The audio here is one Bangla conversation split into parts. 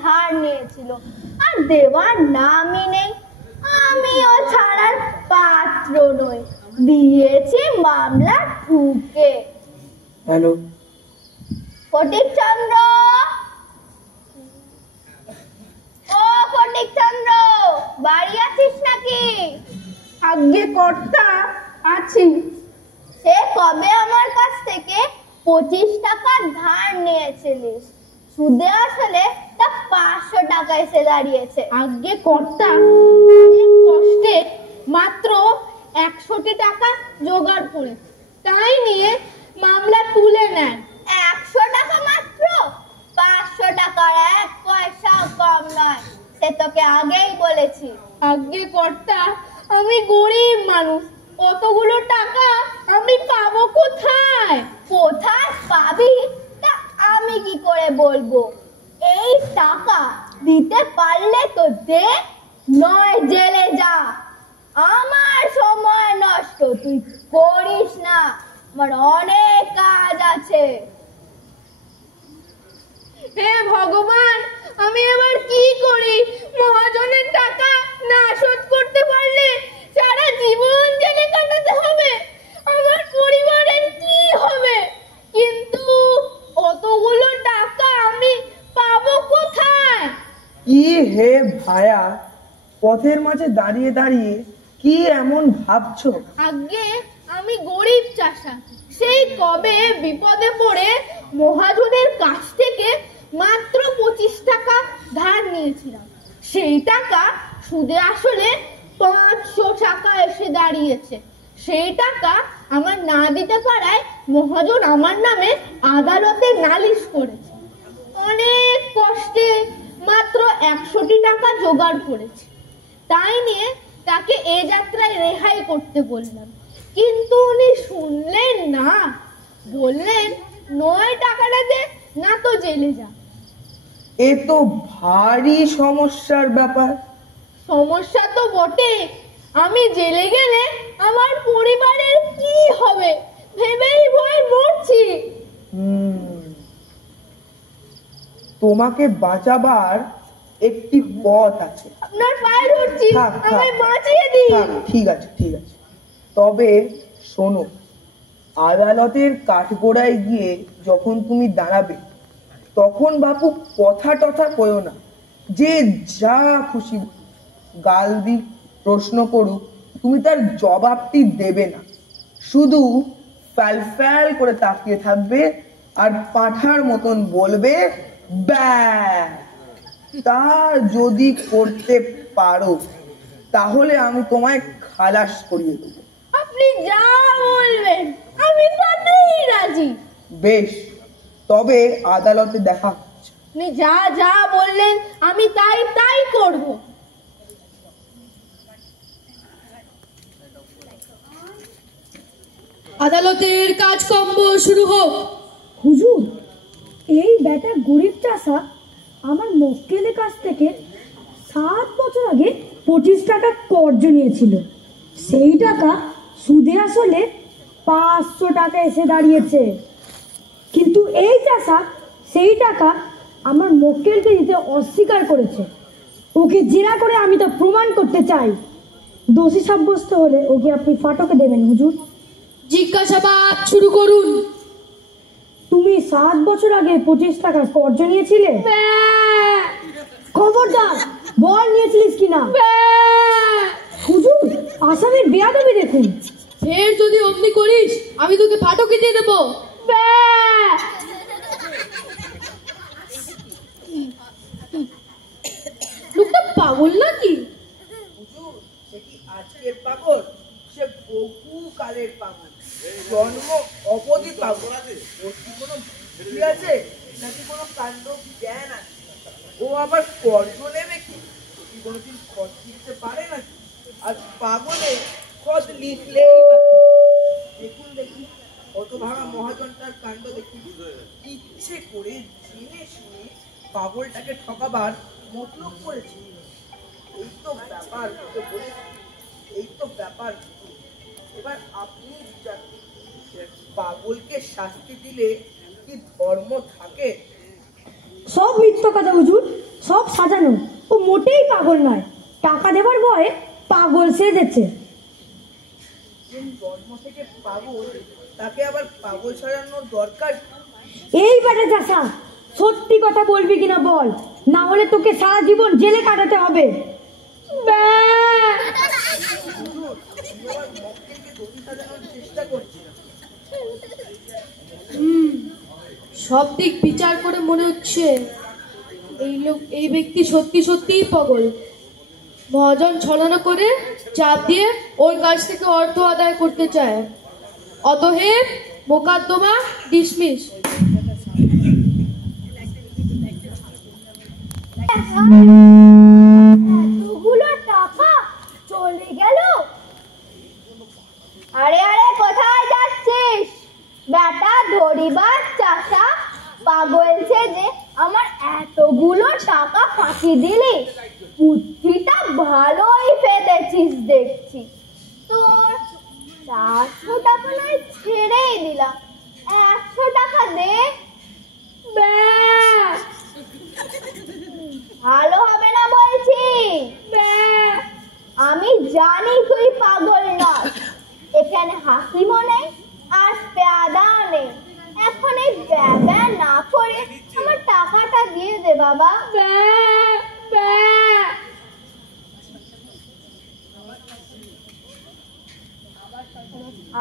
ধার নিয়েছিল, আর দেওয়ার নামই নেই। আমিও ছাড়ার পাত্র নই, দিয়েছি মামলা ঠুকে। হ্যালো, ফটিকচন্দ্র, ও ফটিকচন্দ্র, বাড়ি আছিস নাকি? আজ্ঞে কর্তা, আছি। সে কবে আমার কাছ থেকে 25 টাকা ধার নিয়েছিলিস? সুদে আসলে তা 500 টাকা এসে দাঁড়িয়েছে। আজ্ঞে কর্তা, অনেক কষ্টে মাত্র 100 টাকা জোগাড় করে তাই নিয়ে মামলা তুলে নেন। 100 টাকা মাত্র? 500 টাকার 1 পয়সাও কম নয়, সে তোকে আগেই বলেছি। আজ্ঞে কর্তা, আমি গরিব মানুষ, অতগুলো টাকা আমি পাবো কোথায়? কোথায় পাবি তা আমি কি করে বলবো? এই টাকা দিতে পারলে তো দে, নয় জেলে যা। আমার সময় নষ্ট তুই করিস না, আমার অনেক কাজ আছে। হে ভগবান, আমি এবার কি করি? মহাজনের টাকা না শোধ করতে পারলে সারা জীবন জেলে কাটাতে হবে। আমার পরিবারের কি হবে? কিন্তু অতগুলো টাকা আমি পাবো কোথায়? কি হে ভায়া, পথের মাঝে দাঁড়িয়ে দাঁড়িয়ে কি এমন ভাবছো? আগে আমি গরিব চাষা, সেই কবে বিপদে পড়ে মহাজনের কাছ থেকে মাত্র 25 টাকা ধার নিয়েছিলাম। সেই টাকা সুদে আসলে 500 টাকা এসে দাঁড়িয়েছে। সেই টাকা আমার না দিতে পারায় মহাজন আমার নামে আদালতে নালিশ করেছে। অনেক কষ্টে মাত্র 100 টাকা জোগাড় করেছে, তাই নিয়ে তাকে এ যাত্রায় রেহাই করতে বললাম, কিন্তু উনি শুনলেন না। বললেন, নয় টাকাটা দে, না তো জেলে যা। এ তো ভারী সমস্যার ব্যাপার। সমস্যা তো বটে, আমি জেলে গেলে আমার পরিবারের কি হবে ভেবেই ভয় মরছি। তোমাকে বাঁচাবার একটি পথ আছে। আপনার পায়ে ধরছি, থাক, থাক। আমায় বাঁচিয়ে দিন। থাক, ঠিক আছে, ঠিক আছে। তবে শোনো, আদালতের কাঠগোড়ায় গিয়ে যখন তুমি দাঁড়াবে, তখন বাপু কথা টথা কইও না। যে যা খুশি গাল দিক, প্রশ্ন করুক, তুমি তার জবাবটি দেবে না। শুধু ফ্যাল ফ্যাল করে তাকিয়ে থাকবে আর পাঁঠার মতন বলবে, ব্যাস। তা যদি করতে পারো তাহলে আমি তোমায় খালাস করিয়ে দেবো। আপনি যা বলবেন আমি তাতেই রাজি। বেশ, তবে আদালতে দেখা হচ্ছে। আপনি যা যা বললেন আমি তাই তাই করব। আদালতের কাজকর্ম শুরু হোক। হুজুর, এই বেটা গরিব চাষা আমার মক্কেলের কাছ থেকে 7 বছর আগে 25 টাকা কর্জ নিয়েছিল। সেই টাকা সুদে আসলে 500 টাকা এসে দাঁড়িয়েছে। কিন্তু এই চাষা সেই টাকা আমার মক্কেলকে দিতে অস্বীকার করেছে। ওকে জেরা করে আমি তা প্রমাণ করতে চাই। দোষী সাব্যস্ত হলে ওকে আপনি ফাটকে দেবেন হুজুর। জিজ্ঞাসাবাদ শুরু করুন। তুমি 7 বছর আগে 25 টাকা কর্জ নিয়েছিলে? খবরদার, বল নিয়েছিলিস কিনা? হুজুর, আসামির বেয়াদবি দেখুন। ফের যদি অমনি করিস আমি তোকে ফাটকে দিয়ে দেবো। লোকটা পাগল নাকি? আজকের পাগল, সে বহু কালের পাগল, জন্ম অবধি পাগল। ওর কি কোনো বুদ্ধি আছে নাকি কোনো কাণ্ড জ্ঞান আছে? ও আবার কর্জ নেবে কি? কোনোদিন খত লিখতে পারে নাকি? আর পাগলে খত লিখলেই দেখুন দেখুন অত ভাঙা মহাজনটার কাণ্ড দেখুন। ইচ্ছে করে জেনে শুনে পাগলটাকে ঠকাবার মতলব করেছে। এই তো ব্যাপার, এই তো ব্যাপার। এবার আপনি পাগলকে শাস্তি দিলে কি ধর্ম থাকে? সব মিথ্যা কথা হুজুর, সব সাজানো। ও মোটেই পাগল নয়, টাকা দেবার ভয়ে পাগল সেজেছে। জন্ম থেকে পাগল, তাকে আবার পাগল সাজানোর দরকার? এই বেটা চাষা, সত্যি কথা বলবি কিনা বল, না হলে তোকে সারা জীবন জেলে কাটাতে হবে। চেষ্টা করছি। সব দিক বিচার করে মনে হচ্ছে এই ব্যক্তি সত্যি সত্যিই পাগল। মহাজন ছলনা করে চাপ দিয়ে ওর কাছ থেকে অর্থ আদায় করতে চায়। অতএব মোকদ্দমা ডিসমিস। এতগুলো টাকা চলে গেল। আরে আরে কোথায় যাচ্ছিস বেটা ধরিবার চাষা? পাগল সেজে আমার এতগুলো টাকা ফাঁকি দিলি, বুদ্ধিটা ভালোই ফেলেছিস দেখছি। তোর 400 টাকা নয় ছেড়েই দিলাম, 100 টাকা দে। ব্যাস, ভালো হবে না বলছি। আমি জানি তুই পাগল নয়, এখানে হাকিমও নেই আর পেয়াদাও নেই। এখন এই ব্যবসা না করে আমার টাকাটা দিয়ে দে বাবা।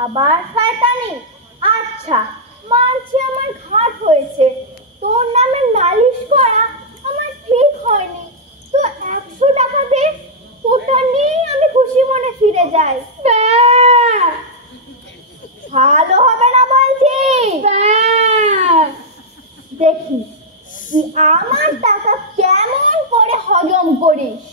আবার শয়তানি? আচ্ছা মানছি আমার ঘাট হয়েছে, তোর নামে নালিশ করা আমার ঠিক হয়নি। তো 100 টাকা দে, ওটা নিয়ে আমি খুশি মনে ফিরে যাই। ভালো হবে না বলছি। দেখি তুই আমার টাকা কেমন করে হজম করিস।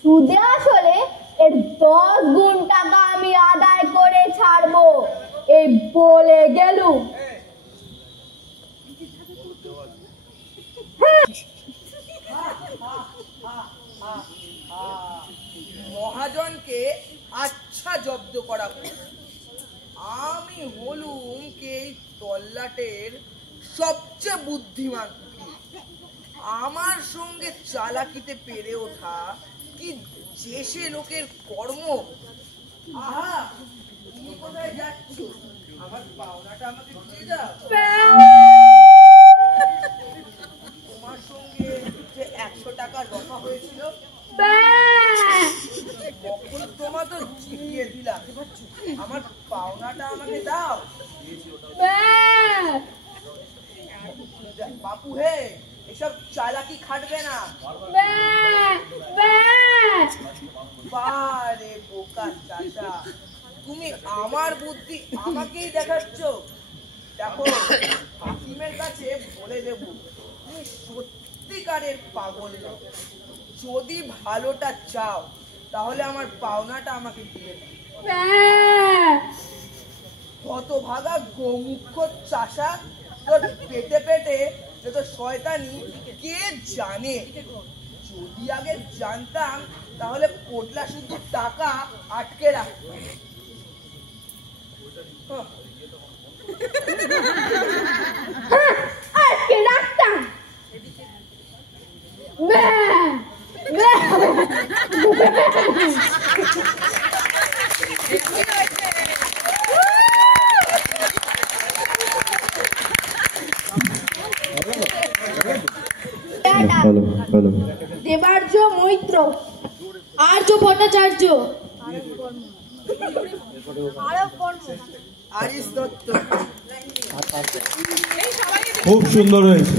সুদে আসলে এর 10 গুণ টাকা আমি আদায় করে ছাড়বো, এই বলে গেলুম। মহাজনকে আচ্ছা জব্দ করা হলো। আমি হলুম কে এই তল্লাটের সবচেয়ে বুদ্ধিমান। আমার সঙ্গে চালাকিতে পেরে ওঠা কি যে সে লোকের কর্ম। আহা, তুমি কোথায় যাচ্ছ? আমার পাওনাটা আমাকে দিয়ে দাও। তোমার সঙ্গে যে 100 টাকা রফা হয়েছিল, মকদ্দমা তো জিতিয়ে দিলাম। আমার পাওনাটা আমাকে দাও। বাপু হে, এসব চালাকি খাটবে না। বারে বোকা চাচা, তুমি আমার বুদ্ধি আমাকেই দেখাচ্ছ। দেখো, হাকিমের কাছে বলে দেব তুমি সত্যিকারের পাগল না। যদি ভালোটা চাও তাহলে আমার পাওনাটা আমাকে দিয়ে দাও। হতভাগা গোমুখ চাষা, তোর পেটে পেটে যত শয়তানি কে জানে। যদি আগে জানতাম তাহলে পোটলা শুধু টাকা আটকে রাখতো। আটকে রাখতাম। দেবার্য মৈত্র, আর্য ভট্টাচার্য, আরিস দত্ত। খুব সুন্দর হয়েছে,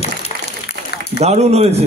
দারুণ হয়েছে।